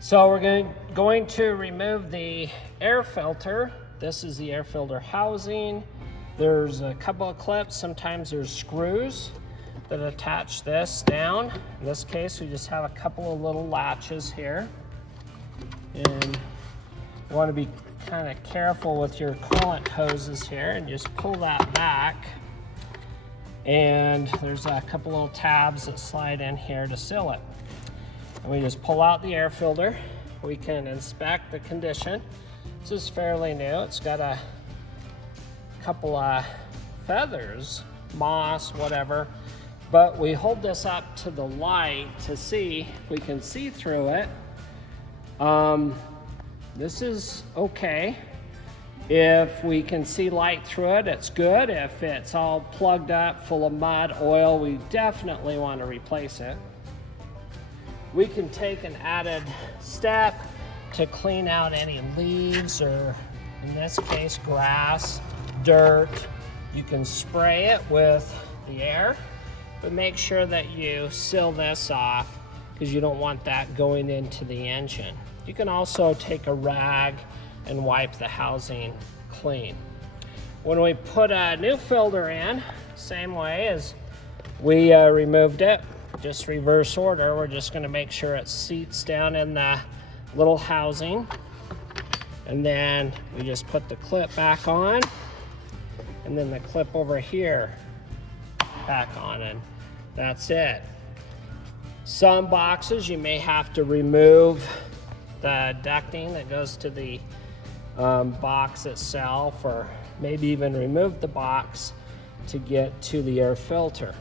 So we're going to remove the air filter. This is the air filter housing. There's a couple of clips. Sometimes there's screws that attach this down. In this case, we just have a couple of little latches here. And you want to be kind of careful with your coolant hoses here and just pull that back. And there's a couple little tabs that slide in here to seal it. And we just pull out the air filter. We can inspect the condition. This is fairly new. It's got a couple of feathers, moss, whatever. But we hold this up to the light to see if we can see through it. This is okay. If we can see light through it, it's good. If it's all plugged up, full of mud, oil, we definitely want to replace it. We can take an added step to clean out any leaves or, in this case, grass, dirt. You can spray it with the air, but make sure that you seal this off because you don't want that going into the engine. You can also take a rag and wipe the housing clean. When we put a new filter in, same way as we removed it, just reverse order. We're just going to make sure it seats down in the little housing, and then we just put the clip back on, and then the clip over here back on, and that's it. Some boxes you may have to remove the ducting that goes to the box itself, or maybe even remove the box to get to the air filter.